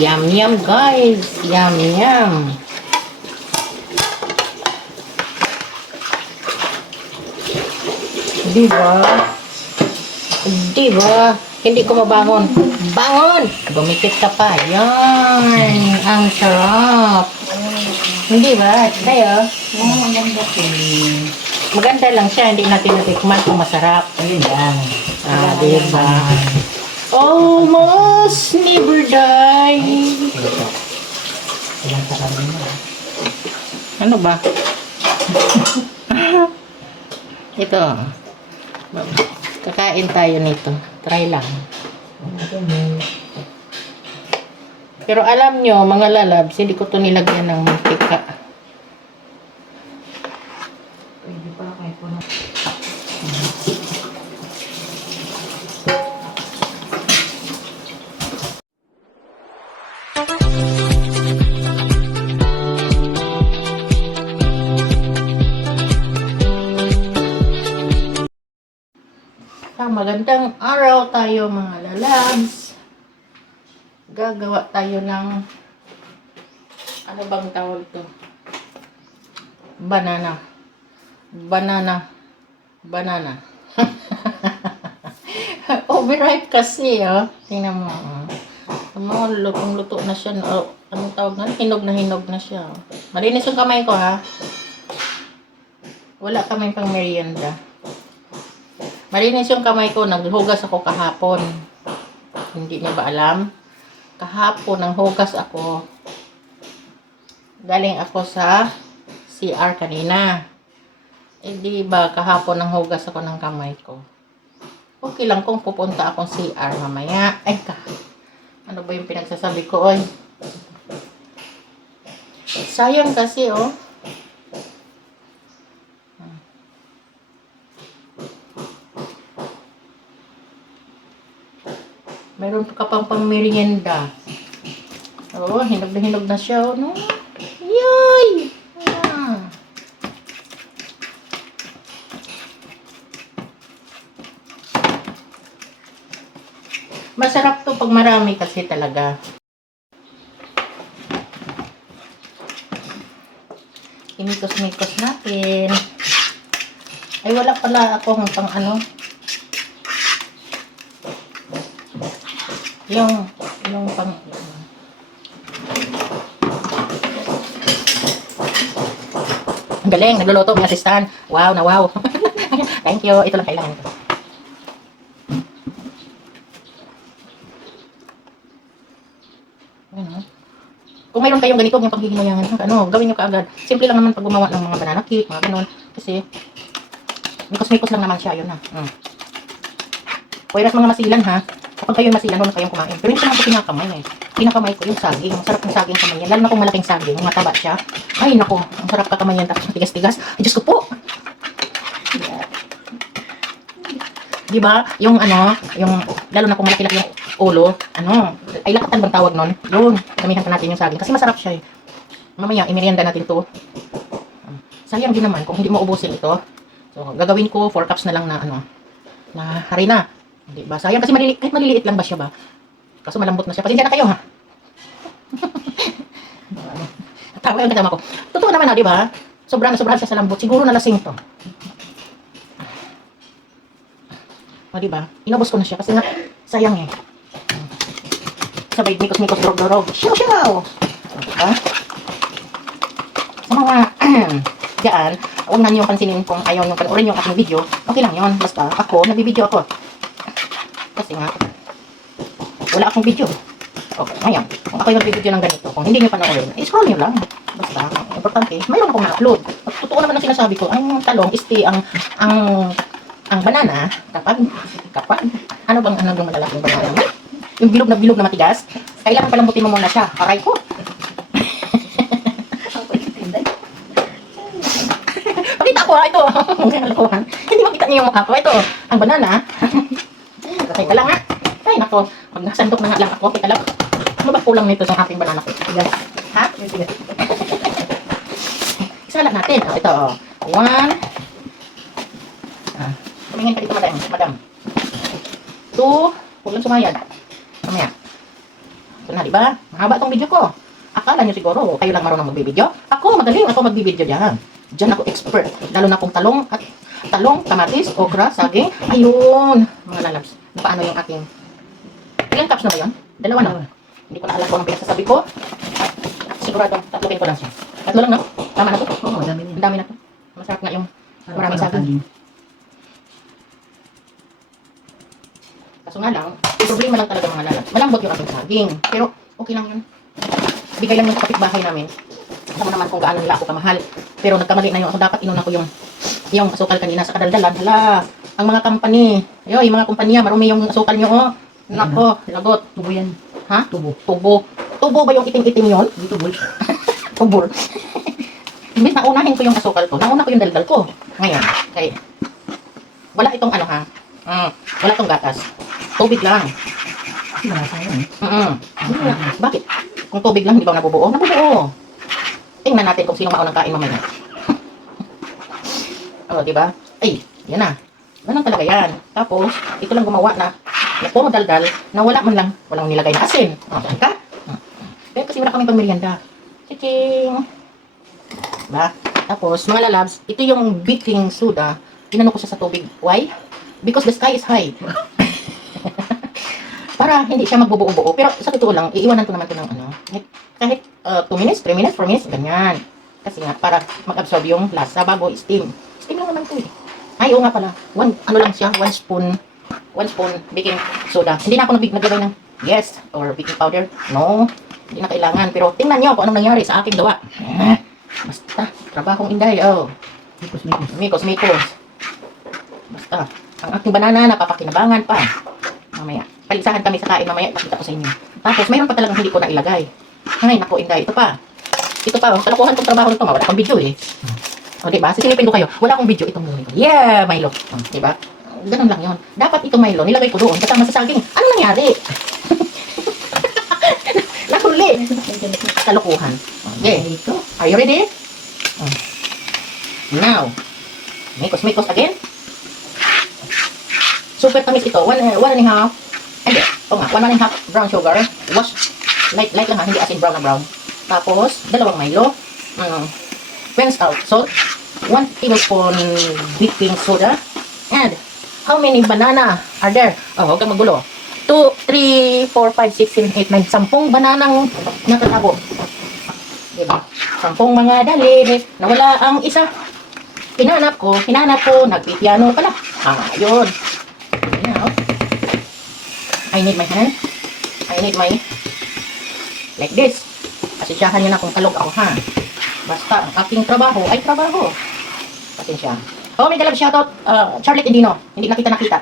Yum, yum, guys. Yum, yum. Diba? Diba? Hindi ko mabangon. Bangon! Bumikit ka pa. Yan. Ang sarap. Hindi ba? Tayo. Maganda po. Maganda lang siya. Hindi natin natikman kung masarap. Ayun lang. Diba? Almost never die. Ilang sa kami na. Ano ba? Ito. Kakain tayo nito. Try lang. Pero alam nyo, mga lalabs, hindi ko to nilagyan ng mantika. Pwede pa kahit po na. Magandang araw tayo mga lalabs. Gagawa tayo ng ano bang tawag to? Banana. Overripe kasi, oh. Tingnan mo. Lutong-luto na siya. Oh, anong tawag na? Hinog na siya. Oh. Malinis yung kamay ko, ha? Wala kamay pang merienda. Malinis yung kamay ko, naghugas ako kahapon. Hindi niya ba alam? Kahapon, nanghugas ako. Galing ako sa CR kanina. Eh di ba, kahapon nanghugas ako ng kamay ko. Okay lang kung pupunta akong CR mamaya. Ay ano ba yung pinagsasabi ko, oy? Sayang kasi, oh. Mayroon ka pang pang-merienda. Oo, hinog na siya. Oh, no? Yay! Ah. Masarap to pag marami kasi talaga. Imikos-mikos natin. Ay, wala pala akong pang ano. Yung pang ang galing, nagluluto may assistant. Wow na wow. Thank you. Ito lang kailangan ko. Kung mayroon kayong ganito, yung paghihimayangan, ano, gawin nyo kaagad. Simple lang naman pag gumawa ng mga banana cake, mga ganon. Kasi, mikos-mikos lang naman siya, yun ha. Pwede mga masilan ha. Kapag kayo masilan, huwag na kayong kumain. Pero hindi ko naman ito pinakamay eh. Pinakamay ko yung saging. Ang sarap ng saging kamay yan. Lalo na kung malaking saging, mataba siya. Ay nako, ang sarap kakamay yan. Tapos matigas-tigas. Ay Diyos ko po! Diba? Yung ano, yung, lalo na kung malaki-laki yung ulo, ano, ay lakatan bang tawag nun? Yun, damihan pa natin yung saging. Kasi masarap siya eh. Mamaya, imerienda natin to. Sayang din naman kung hindi mo ubusin ito. So, gagawin ko 4 cups na lang na ano, na harina. Hindi ba? Sayang kasi maliliit, kahit maliliit lang ba siya ba? Kaso malambot na siya. Pasensya na kayo ha. Tawa yung kasama ko. Totoo naman na, di ba? Sobrang siya sa lambot. Siguro nalasing to. O, di ba? Inubos ko na siya kasi nga sayang eh. Sabay mikos-mikos dorog-dorog. Siyaw! Diba? Sa mga dyan, huwag na niyo pansinin kung ayaw nyo panoorin yung aking video. Okay lang yun. Basta ako, nagbibideo ako. Kasi nga, wala akong video. Okay, ngayon, kung ako yung nagbibideo ng ganito, kung hindi nyo panoorin, scroll nyo lang. Basta, importante, mayroon akong na-upload. At totoo naman ang sinasabi ko, ang talong, ang banana, kapag, ano bang malalaking banana? Yung bilog na matigas, kailangan palambutin mo muna siya. Aray ko. Pakita ko ha, ito. Hindi makita niyo yung mukha ko. Ito, ang banana. Teka lang ha. Ay, nako. Pag nasandok na nga lang ako, teka lang. Ano ba kulang nito sa aking banana ko? Sige. Ha? Sige. Isalat natin. Oh, ito. 1. Tumingin ka dito, madam. 2. Huwag lang sumayad. Mamaya. Ito na, di ba? Mahaba tong video ko. Akala nyo siguro, kayo lang marunong magbibideo? Ako, magaling ako magbibideo dyan. Diyan ako expert. Lalo na kung talong, kamatis, okra, saging. Ayun, mga lalabs. Paano yung aking... Ilang cups na ba yun? Dalawa na. Hindi ko na alam kung anong pinagsasabi ko. Sigurado, tatlukin ko lang siya. Tatlo lang, no? Tama na to? Oo, dami na. Ang dami na to. Masarap nga yung maraming saging. Kaso nga lang, yung problema lang talaga mga lalabs. Malambot yung aking saging. Pero, okay lang yun. Bigay lang yung kapitbahay namin. Alam mo naman kung gaano nila ako kamahal. Pero nagkamali na yun ako. Dapat inuna ko yung asukal kanina sa kadaldalan. Hala, ang mga company. Yung mga kumpanya, marumi yung asukal nyo. Oh. Nako, lagot. Tubo yan. Ha? Tubo. Tubo. Tubo ba yung itim-itim yun? Hindi tubo. Tubol. Imbis na unahin ko yung asukal ko, nauna ko yung daldal ko. Ngayon, kay wala itong ano ha. Wala itong gatas. Tubig lang. Kasi malasa yun eh. Bakit? Kung tubig lang, hindi ba nabubuo? Nabubuo. Tingnan natin kung sino maunang kain mamaya. Di ba? Ay, yan na. Ganun talaga yan. Tapos, ito lang gumawa na puro daldal na wala man lang, walang nilagay na asin. Saan ka? Kaya kasi wala kaming pangmerienda. Chiching! Diba? Tapos, mga lalabs, ito yung baking soda. Inano ko siya sa tubig. Why? Because the sky is high. Para hindi siya magbubuo-buo. Pero sa totoo lang, iiwanan ko naman ito ng ano. Kahit 2 minutes, 3 minutes, 4 minutes, ganyan. Kasi nga, para mag-absorb yung lasa bago steam. Steam lang naman ito eh. Ay, oo nga pala. Ano lang siya, 1 spoon baking soda. Hindi na ako naglagay ng yes or baking powder. No, hindi na kailangan. Pero tingnan nyo kung anong nangyari sa aking gawa. Basta, trabahong inday. Oh. Mikos. Basta, ang aking banana napapakinabangan pa. Mamaya, palisahan kami sa kain mamaya. Ipakita ko sa inyo. Tapos, mayroon pa talagang hindi ko na ilagay. Ay, naku inday. Ito pa, kalukuhan tong trabaho nito. Wala pang video eh. O, diba? Sisilipin ko kayo. Wala akong video itong Milo. Yeah, Milo. Diba? Ganun lang yun. Dapat itong Milo, nilagay ko doon kasama sa saging. Ano nangyari? Nakuli. Kalukuhan. Okay. Are you ready? Now, mikos again. Super tamis ito. 1 and a half. Hindi. O nga, 1 and a half brown sugar. Wash. Light lang ha. Hindi asin brown na brown. Tapos, 2 Milo. Pinch out salt. 1 tablespoon baking soda. And, how many banana are there? Oh, huwag kang magulo. 2, 3, 4, 5, 6, 7, 8, 9. 10 bananang nakatago. Diba? 10 mga daliri. Nawala ang isa. Hinanap ko. Nagpipiano pala. Yun. Now, I need my hand. Like this. Pasensyahan nyo na kung kalog ako, ha? Basta, ang aking trabaho ay trabaho. Pasensya. Oh, may galab shoutout. Charlotte Indino. Hindi na kita nakita.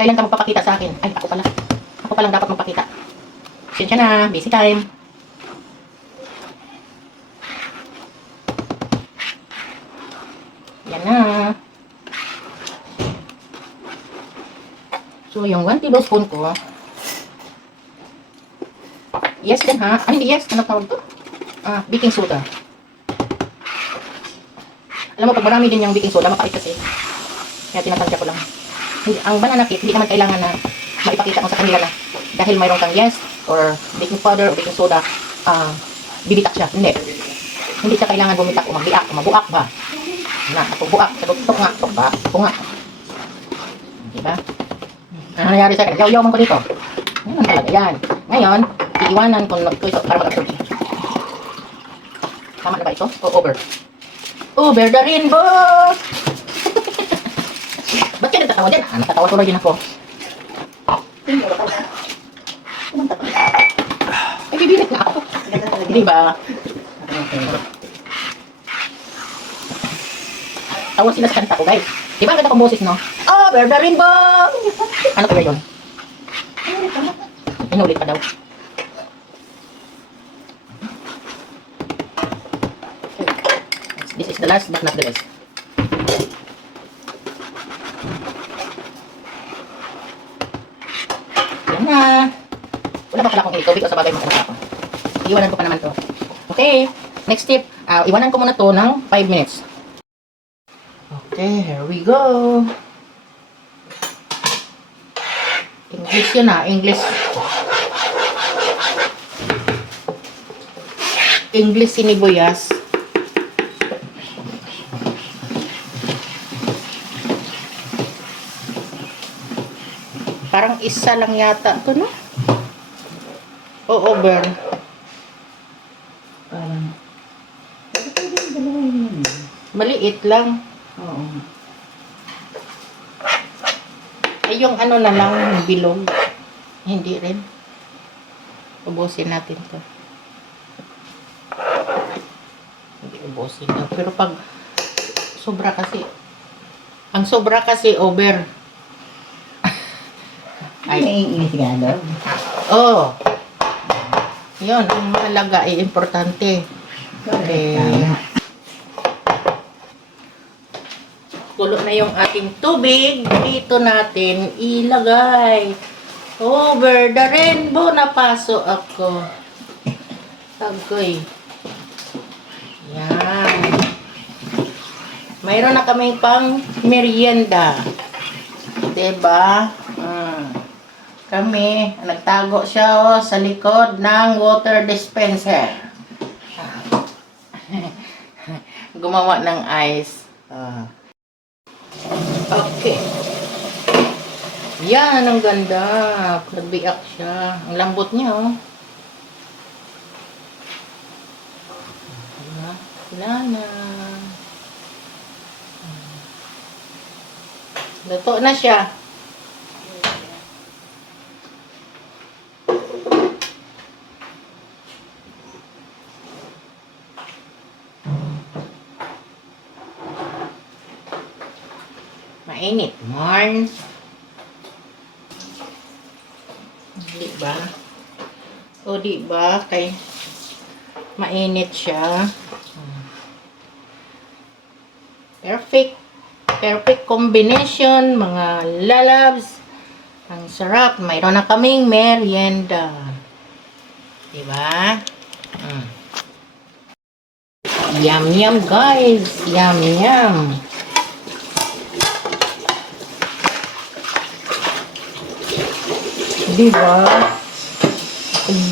Kailan ka magpapakita sa akin? Ay, ako pala. Ako palang dapat magpakita. Pasensya na. Busy time. Yan na. So, yung 1 tablespoon ko. Yes din ha. Hindi yes. Ano tawag to? Baking soda. Alam mo, pag marami din yung baking soda, mapait kasi. Kaya tinatansya ko lang. Ang banana cake, hindi naman kailangan na maipakita mo sa kanila na dahil mayroon kang yes or baking powder or baking soda, bibitak siya. Hindi siya kailangan bumitak o magbiak o mabuak ba. Na, ako buak. Tok nga. Diba? Ano nangyari sa akin? Yaw-yaw man ko dito. Yan talaga yan. Ngayon, iiwanan ko ito para mag-absorb. Tama na ba ito? O over? Over the rainbow! Ba't ka nagtatawa dyan? Natatawa tuloy din ako. Ay, bibilit na ako. Diba? Tawa sila sa kanta ko, guys. Diba ang ganda kong boses, no? Over the rainbow! Ano kaya yun? Inulit pa daw. This is the last but not the least. Yan na. Wala pa pala akong tubig o sa bagay masarap ako. Iwanan ko pa naman to. Okay. Next tip. Iwanan ko muna to ng 5 minutes. Okay, here we go. English yun English. English sinibuyas. Parang isa lang yata to, no? Oo, Ber. Parang, pero pwede yung dalawa yun. Maliit lang. Oo. Ay, yung ano na lang, yung bilog. Hindi rin. Ubusin natin to. Hindi ubusin na. Pero pag sobra kasi, ang sobra kasi over. Ay, naiinis ka daw. Oh. Yun, ang mahalaga ay importante. Okay. Tama. Kulo na yung ating tubig. Dito natin ilagay. Over the rainbow na paso ako. Agoy. Yan. Mayroon na kaming pang merienda. Diba? Kami, nagtago siya sa likod ng water dispenser. Gumawa ng ice. Okay. Yan, ang ganda. Nagbiak siya. Ang lambot niya, oh. Diba? Wala na. Luto na siya. Mainit, Marn. Diba? O, diba? Kay mainit siya. Perfect. Perfect combination, mga lalabs. Ang sarap. Mayroon na kaming merienda. Diba? Yum, yum, guys. Yum, yum. Diba?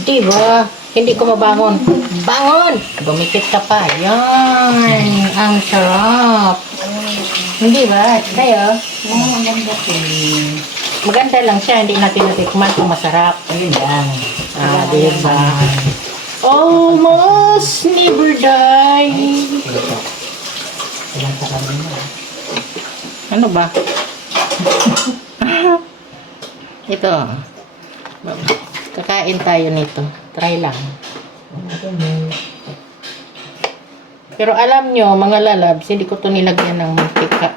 Diba? Hindi ko mabangon. Bangon! Bumikit ka pa. Yan. Ang sarap. Hindi ba? Tayo. Oo, ang ganda ko. Maganda lang siya. Hindi natin natikman kung masarap. Ayun lang. Diba? Almost never die. Ilang sa kami na. Ano ba? Ito. Kakain tayo nito. Try lang. Pero alam nyo, mga lalabs, hindi ko to nilagyan ng mantika.